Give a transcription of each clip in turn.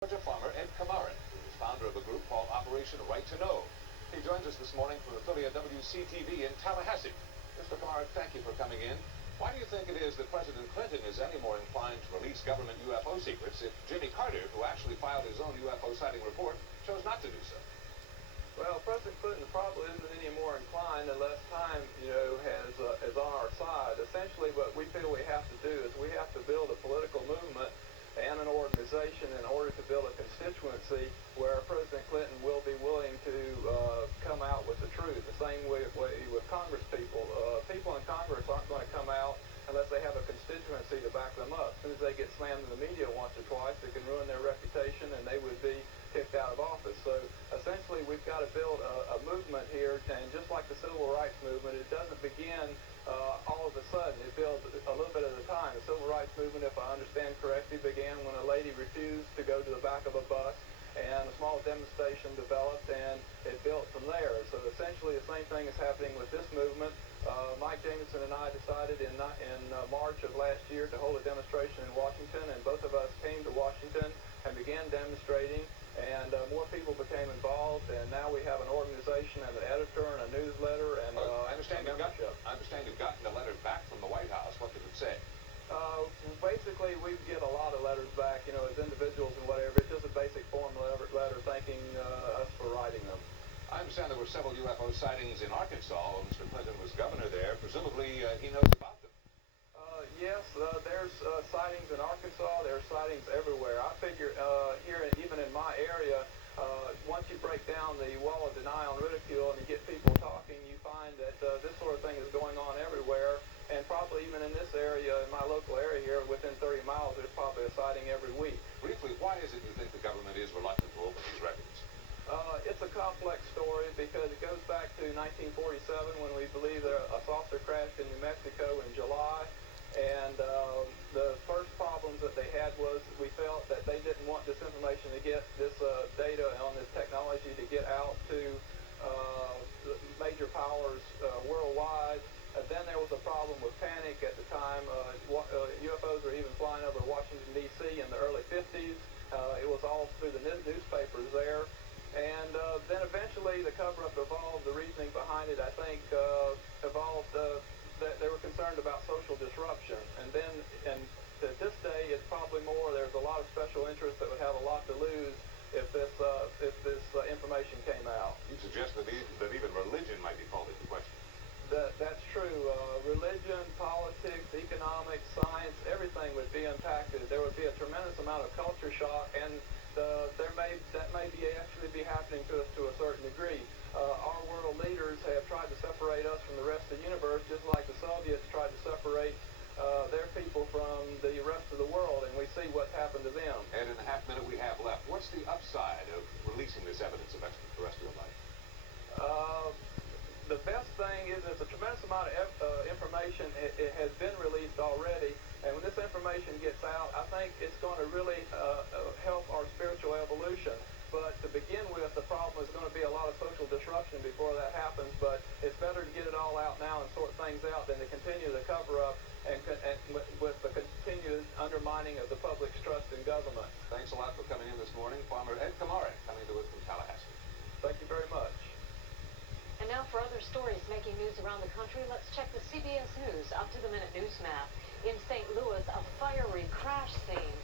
Georgia farmer Ed Kamarin, who is founder of a group called Operation Right to Know. He joins us this morning from affiliate WCTV in Tallahassee. Mr. Kamarin, thank you for coming in. Why do you think it is that President Clinton is any more inclined to release government UFO secrets if Jimmy Carter, who actually filed his own UFO sighting report, chose not to do so? Well, President Clinton probably isn't any more inclined unless time, is on our side. Essentially, what we feel we have to do is we have to build a political movement and an organization in order to build a constituency where President Clinton will be willing to come out with the truth. The same way with Congress people. People in Congress aren't going to come out unless they have a constituency to back them up. As soon as they get slammed in the media once or twice, it can ruin their reputation and they would be kicked out of office. So essentially we've got to build a movement here, and just like the civil rights movement, it doesn't begin all of a sudden. It builds a little bit at a time. The civil rights movement, if I understand correctly, began when a lady refused to go to the back of a bus, and a small demonstration developed, and it built from there. So essentially the same thing is happening with this movement. Mike Jameson and I decided in March of last year to hold a demonstration in Washington, and both of us came to Washington and began demonstrating, and more people became involved, and now we have an organization and an editor and a newsletter. And I understand you've gotten the letters back from the White House. What did it say? Basically, we get a lot of letters back, as individuals and whatever. It's just a basic form letter thanking us for writing them. I understand there were several UFO sightings in Arkansas when Mr. Clinton was governor there. Presumably, he knows about them. Yes, there's sightings in Arkansas. There's sightings everywhere. I figure here, even in my area, once you break down the wall of denial and ridicule and you get people talking, you find that this sort of thing is going on everywhere. And probably even in this area, in my local area here, within 30 miles, there's probably a sighting every week. Briefly, why is it you think the government is reluctant to open these records? It's a complex story because it goes back to 1947 when we believe a saucer crashed in New Mexico in July. And the first problems that they had was we felt that they didn't want this information to get this data on this technology to get out to the major powers worldwide. Then there was a problem with panic at the time. UFOs were even flying over Washington, D.C. in the early 50s. It was all through the newspapers there. And then eventually the cover-up evolved. The reasoning behind it, I think, evolved that they were concerned about social disruption. And to this day, it's probably more. There's a lot of special interests that would have a lot to lose if this information came out. You suggest that even religion might be called into question. That's true. Religion, politics, economics, science, everything would be impacted. There would be a tremendous amount of culture shock, and that may actually be happening to us to a certain degree. Our world leaders have tried to separate us from the rest of the universe, just like the Soviets tried to separate their people from the rest of the world, and we see what's happened to them. And in the half minute we have left, what's the upside of releasing this evidence of extraterrestrial life? The best thing is there's a tremendous amount of information. It has been released already, and when this information gets out, I think it's going to really help our spiritual evolution. But to begin with, the problem is going to be a lot of social disruption before that happens, but it's better to get it all out now and sort things out than to continue the cover-up and with the continued undermining of the public's trust in government. Thanks a lot for coming in this morning. Farmer Ed Kamarin coming to us from Tallahassee. Thank you very much. And now for other stories making news around the country, let's check the CBS News up-to-the-minute news map. In St. Louis, a fiery crash scene.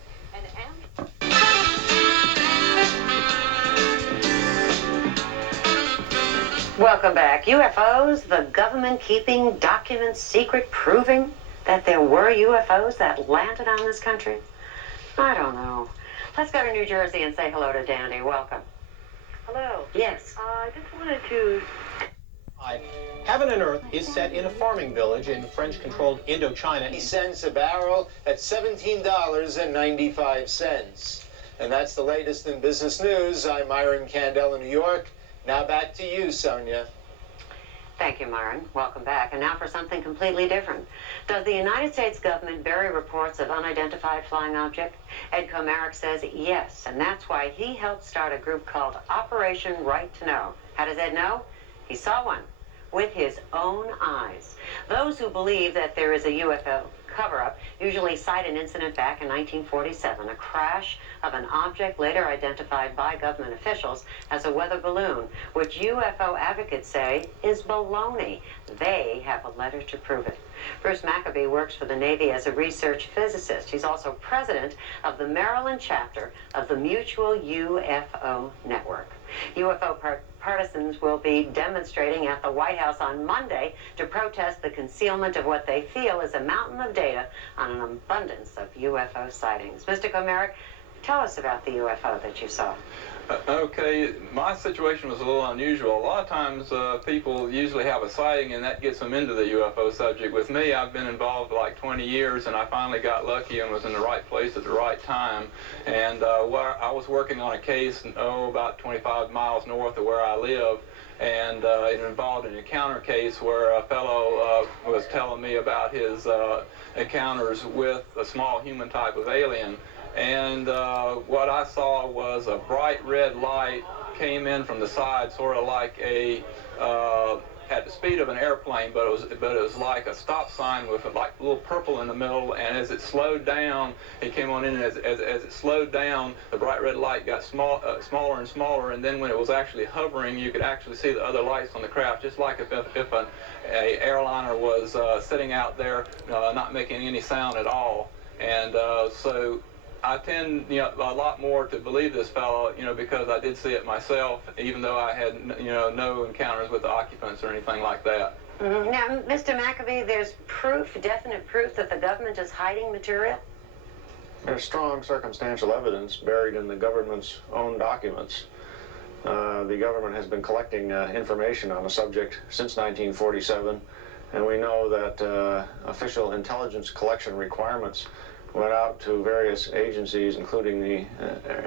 Welcome back. UFOs, the government keeping documents secret, proving that there were UFOs that landed on this country? I don't know. Let's go to New Jersey and say hello to Dandy. Welcome. Hello. Yes. I just wanted to... Heaven and Earth is set in a farming village in French-controlled Indochina. Cents a barrel at $17.95. And that's the latest in business news. I'm Myron Candell in New York. Now back to you, Sonia. Thank you, Myron. Welcome back. And now for something completely different. Does the United States government bury reports of unidentified flying object? Ed Kamarin says yes, and that's why he helped start a group called Operation Right to Know. How does Ed know? He saw one with his own eyes. Those who believe that there is a UFO cover-up usually cite an incident back in 1947, a crash of an object later identified by government officials as a weather balloon, which UFO advocates say is baloney. They have a letter to prove it. Bruce Maccabee works for the Navy as a research physicist. He's also president of the Maryland chapter of the Mutual UFO Network. UFO partisans will be demonstrating at the White House on Monday to protest the concealment of what they feel is a mountain of data on an abundance of UFO sightings. Mr. Comerick, tell us about the UFO that you saw. Okay, my situation was a little unusual. A lot of times people usually have a sighting and that gets them into the UFO subject. With me, I've been involved like 20 years and I finally got lucky and was in the right place at the right time. And I was working on a case, about 25 miles north of where I live, and it involved an encounter case where a fellow was telling me about his encounters with a small human type of alien. And what I saw was a bright red light came in from the side, sort of like at the speed of an airplane, but it was like a stop sign with like a little purple in the middle. And as it slowed down, it came on in. And as it slowed down, the bright red light got smaller and smaller. And then when it was actually hovering, you could actually see the other lights on the craft, just like if an airliner was sitting out there, not making any sound at all. And so I tend, a lot more to believe this fellow, because I did see it myself, even though I had, no encounters with the occupants or anything like that. Mm-hmm. Now, Mr. Maccabee, there's proof, definite proof, that the government is hiding material? There's strong circumstantial evidence buried in the government's own documents. The government has been collecting information on the subject since 1947, and we know that official intelligence collection requirements went out to various agencies, including the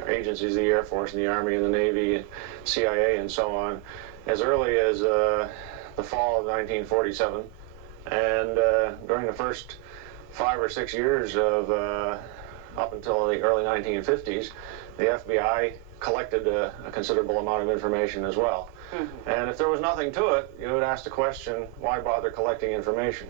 agencies, the Air Force and the Army and the Navy, CIA and so on, as early as the fall of 1947. And during the first 5 or 6 years of, up until the early 1950s, the FBI collected a considerable amount of information as well. Mm-hmm. And if there was nothing to it, you would ask the question, why bother collecting information?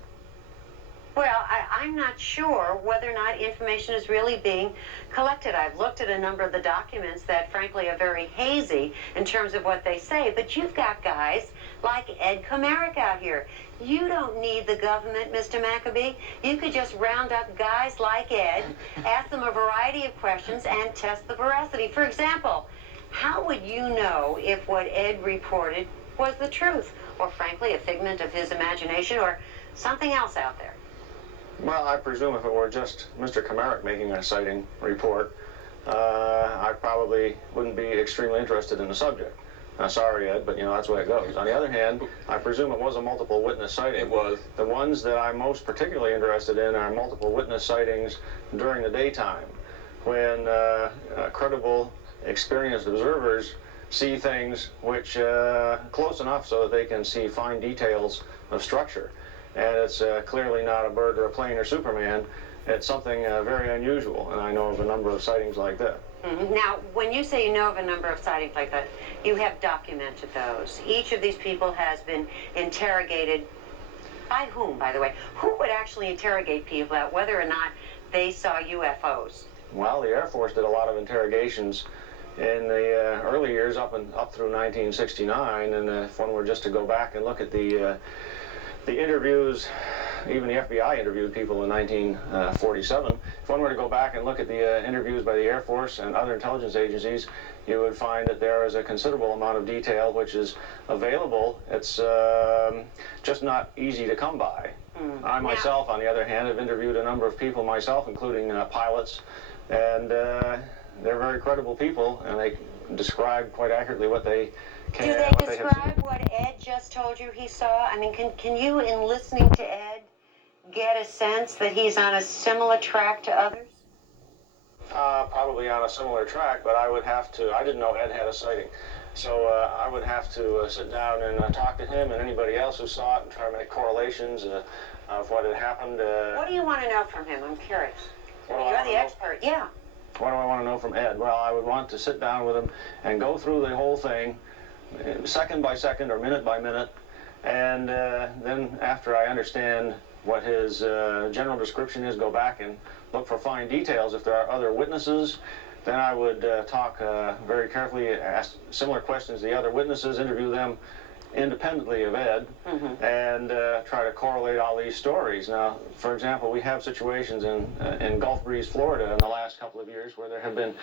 Well, I'm not sure whether or not information is really being collected. I've looked at a number of the documents that, frankly, are very hazy in terms of what they say. But you've got guys like Ed Comerick out here. You don't need the government, Mr. Maccabee. You could just round up guys like Ed, ask them a variety of questions, and test the veracity. For example, how would you know if what Ed reported was the truth, or, frankly, a figment of his imagination, or something else out there? Well, I presume if it were just Mr. Comerick making a sighting report, I probably wouldn't be extremely interested in the subject. Sorry, Ed, but that's the way it goes. On the other hand, I presume it was a multiple witness sighting. It was. The ones that I'm most particularly interested in are multiple witness sightings during the daytime, when credible, experienced observers see things which close enough so that they can see fine details of structure. And it's clearly not a bird or a plane or Superman. It's something very unusual, and I know of a number of sightings like that. Mm-hmm. Now, when you say you know of a number of sightings like that, you have documented those. Each of these people has been interrogated. By whom, by the way? Who would actually interrogate people about whether or not they saw UFOs? Well, the Air Force did a lot of interrogations in the early years up through 1969, and if one were just to go back and look at the interviews, even the FBI interviewed people in 1947. If one were to go back and look at the interviews by the Air Force and other intelligence agencies, you would find that there is a considerable amount of detail which is available. It's just not easy to come by. I myself, on the other hand, have interviewed a number of people myself, including pilots, and they're very credible people, and they describe quite accurately what they can. Do they describe what Ed just told you he saw? I mean, can you, in listening to Ed, get a sense that he's on a similar track to others? Probably on a similar track, but I would have to, I didn't know Ed had a sighting, so I would have to sit down and talk to him and anybody else who saw it and try to make correlations of what had happened. What do you want to know from him? I'm curious. You're the expert. Yeah. What do I want to know from Ed? Well, I would want to sit down with him and go through the whole thing, second by second or minute by minute, and then after I understand what his general description is, go back and look for fine details. If there are other witnesses, then I would talk very carefully, ask similar questions to the other witnesses, interview them independently of Ed, and try to correlate all these stories. Now, for example, we have situations in Gulf Breeze, Florida in the last couple of years where there have been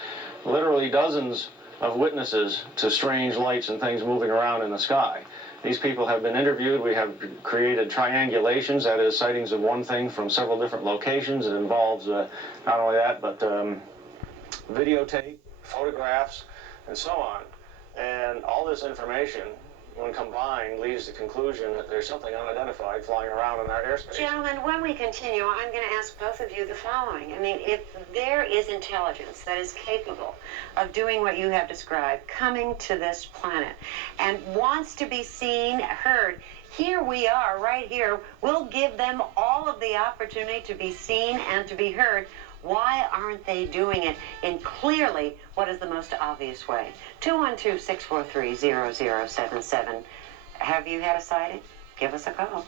literally dozens of witnesses to strange lights and things moving around in the sky. These people have been interviewed. We have created triangulations, that is, sightings of one thing from several different locations. It involves not only that, but videotape, photographs, and so on. And all this information, when combined, leads to the conclusion that there's something unidentified flying around in our airspace. Gentlemen, when we continue, I'm going to ask both of you the following. I mean, if there is intelligence that is capable of doing what you have described, coming to this planet, and wants to be seen, heard, here we are, right here. We'll give them all of the opportunity to be seen and to be heard. Why aren't they doing it in clearly what is the most obvious way? 212-643-0077. Have you had a sighting? Give us a call.